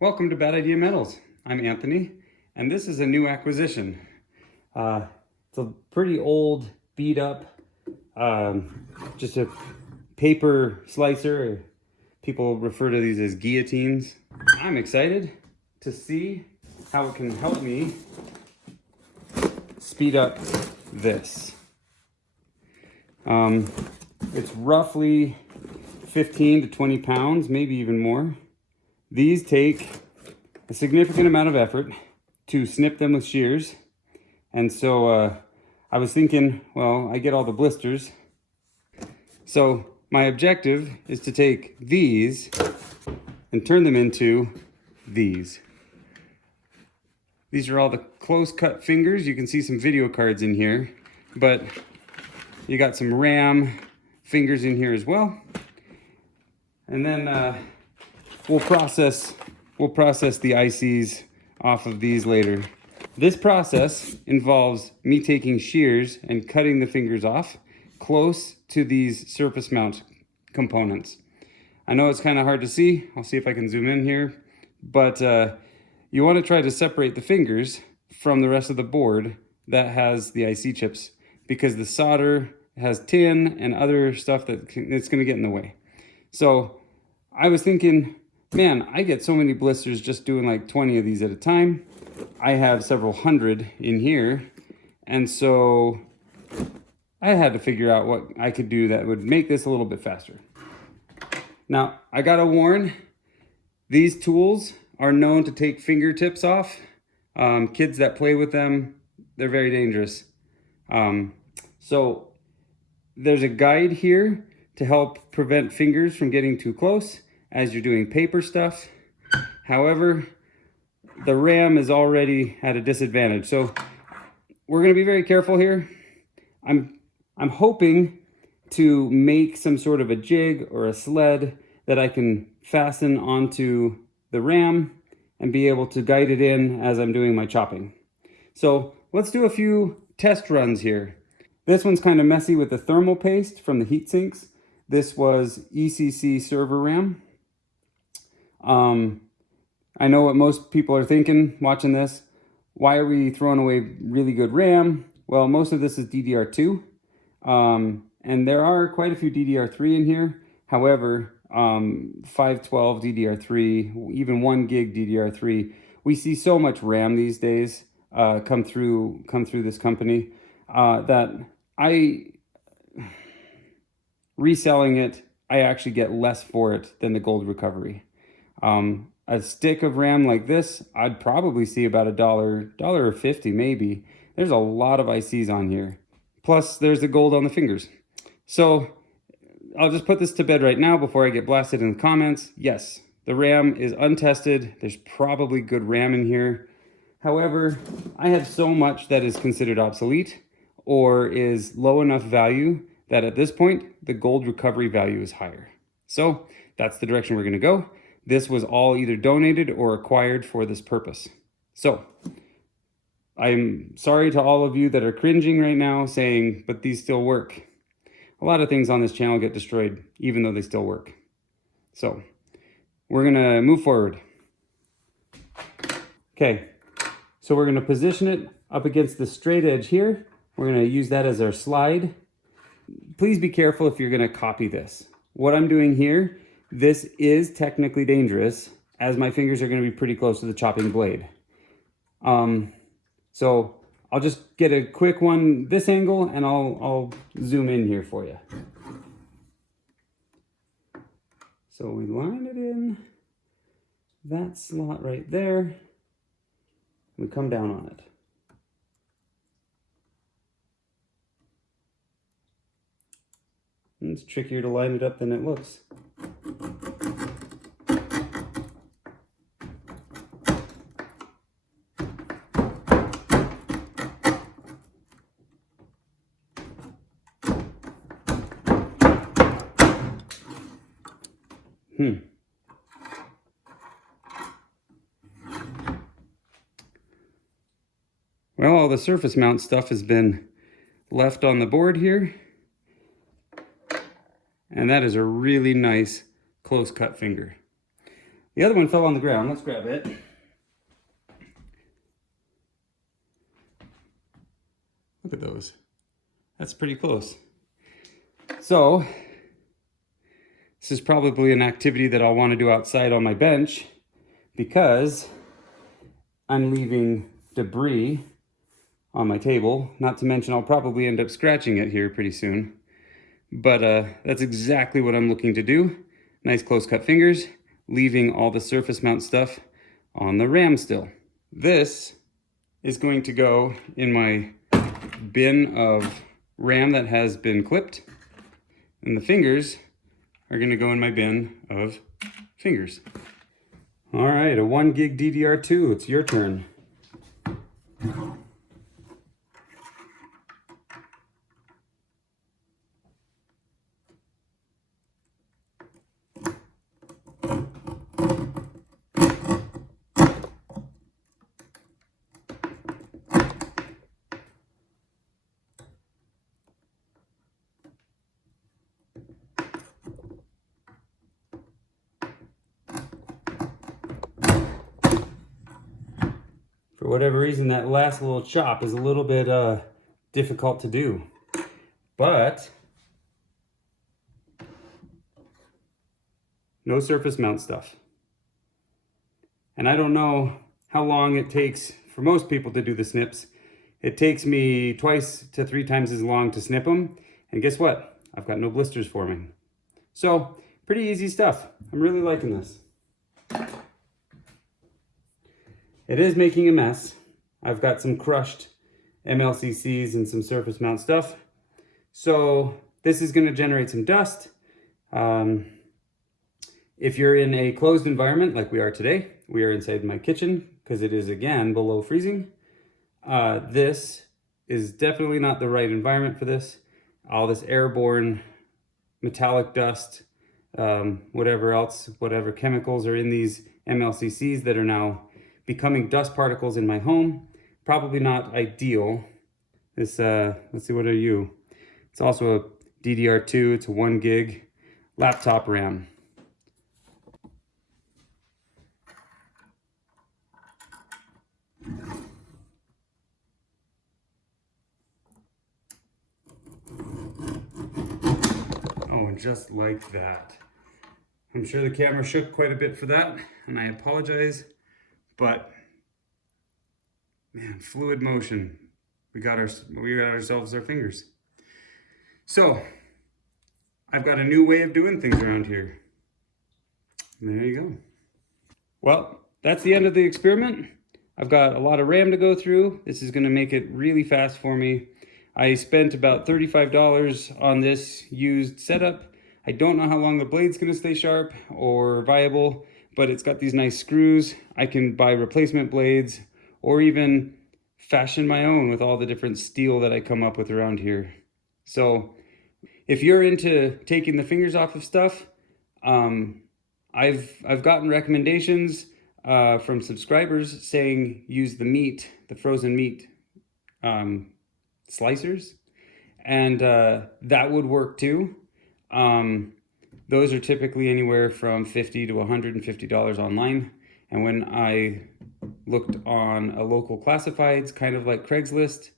Welcome to Bad Idea Metals. I'm Anthony, and this is a new acquisition. It's a pretty old, beat up, just a paper slicer. People refer to these as guillotines. I'm excited to see how it can help me speed up this. It's roughly 15 to 20 pounds, maybe even more. These take a significant amount of effort to snip them with shears. And so I was thinking, well, I get all the blisters. So my objective is to take these and turn them into these. These are all the close cut fingers. You can see some video cards in here, but you got some ram fingers in here as well. And then we'll process the ICs off of these later. This process involves me taking shears and cutting the fingers off close to these surface mount components. I know it's kind of hard to see. I'll see if I can zoom in here, but you want to try to separate the fingers from the rest of the board that has the IC chips, because the solder has tin and other stuff it's going to get in the way. So I was thinking, man, I get so many blisters just doing like 20 of these at a time. I have several hundred in here. And so I had to figure out what I could do that would make this a little bit faster. Now, I gotta warn, these tools are known to take fingertips off. Kids that play with them, they're very dangerous. So there's a guide here to help prevent fingers from getting too close as you're doing paper stuff. However, the ram is already at a disadvantage. So we're gonna be very careful here. I'm hoping to make some sort of a jig or a sled that I can fasten onto the ram and be able to guide it in as I'm doing my chopping. So let's do a few test runs here. This one's kind of messy with the thermal paste from the heat sinks. This was ECC server ram. I know what most people are thinking watching this. Why are we throwing away really good RAM? Well, most of this is DDR2. And there are quite a few DDR3 in here. However, 512 DDR3, even 1 gig DDR3, we see so much RAM these days come through this company that reselling it, I actually get less for it than the gold recovery. A stick of RAM like this, I'd probably see about $1.50 maybe. There's a lot of ICs on here. Plus there's the gold on the fingers. So I'll just put this to bed right now before I get blasted in the comments. Yes, the RAM is untested. There's probably good RAM in here. However, I have so much that is considered obsolete or is low enough value that at this point, the gold recovery value is higher. So that's the direction we're gonna go. This was all either donated or acquired for this purpose. So I'm sorry to all of you that are cringing right now saying, but these still work. A lot of things on this channel get destroyed, even though they still work. So we're gonna move forward. Okay, so we're gonna position it up against the straight edge here. We're gonna use that as our slide. Please be careful if you're gonna copy this. What I'm doing here, this is technically dangerous as my fingers are gonna be pretty close to the chopping blade. So I'll just get a quick one this angle and I'll zoom in here for you. So we line it in that slot right there. We come down on it. It's trickier to line it up than it looks. Well, all the surface mount stuff has been left on the board here. And that is a really nice close cut finger. The other one fell on the ground. Let's grab it. Look at those. That's pretty close. So this is probably an activity that I'll want to do outside on my bench because I'm leaving debris on my table. Not to mention I'll probably end up scratching it here pretty soon. But that's exactly what I'm looking to do. Nice close cut fingers, leaving all the surface mount stuff on the ram still. This is going to go in my bin of ram that has been clipped, and the fingers are going to go in my bin of fingers. All right, a 1 gig DDR2, it's your turn. For whatever reason, that last little chop is a little bit difficult to do, but no surface mount stuff. And I don't know how long it takes for most people to do the snips. It takes me 2 to 3 times as long to snip them. And guess what? I've got no blisters forming. So pretty easy stuff. I'm really liking this. It is making a mess. I've got some crushed MLCCs and some surface mount stuff. So this is going to generate some dust. If you're in a closed environment like we are today, we are inside my kitchen because it is again below freezing. This is definitely not the right environment for this. All this airborne metallic dust, whatever chemicals are in these MLCCs that are now becoming dust particles in my home. Probably not ideal. This, let's see, what are you? It's also a DDR2, it's a 1 gig laptop RAM. Oh, and just like that. I'm sure the camera shook quite a bit for that, and I apologize. But man, fluid motion. We got ourselves our fingers. So I've got a new way of doing things around here. And there you go. Well, that's the end of the experiment. I've got a lot of RAM to go through. This is going to make it really fast for me. I spent about $35 on this used setup. I don't know how long the blade's going to stay sharp or viable, but it's got these nice screws. I can buy replacement blades or even fashion my own with all the different steel that I come up with around here. So if you're into taking the fingers off of stuff, I've gotten recommendations from subscribers saying use the frozen meat slicers, and that would work too. Those are typically anywhere from $50 to $150 online. And when I looked on a local classifieds, kind of like Craigslist,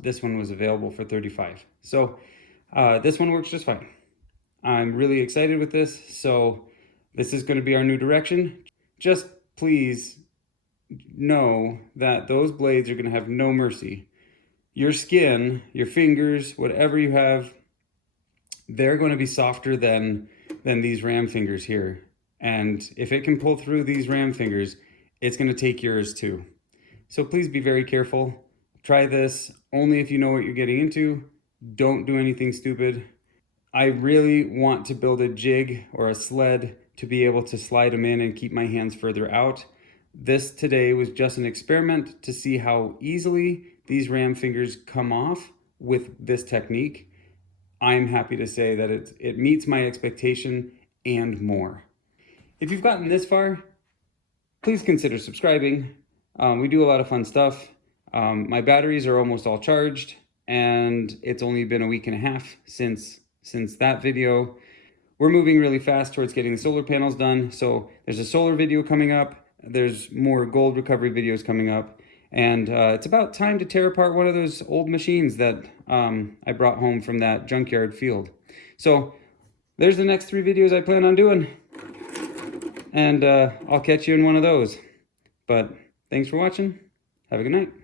this one was available for $35. So this one works just fine. I'm really excited with this. So this is going to be our new direction. Just please know that those blades are going to have no mercy. Your skin, your fingers, whatever you have, they're going to be softer than these ram fingers here. And if it can pull through these ram fingers, it's going to take yours too. So please be very careful. Try this only if you know what you're getting into. Don't do anything stupid. I really want to build a jig or a sled to be able to slide them in and keep my hands further out. This today was just an experiment to see how easily these ram fingers come off with this technique. I'm happy to say that it meets my expectation and more. If you've gotten this far, please consider subscribing. We do a lot of fun stuff. My batteries are almost all charged, and it's only been a week and a half since that video. we're moving really fast towards getting the solar panels done. So there's a solar video coming up. There's more gold recovery videos coming up. And it's about time to tear apart one of those old machines that I brought home from that junkyard field. So there's the next 3 videos I plan on doing. And I'll catch you in one of those. But thanks for watching. Have a good night.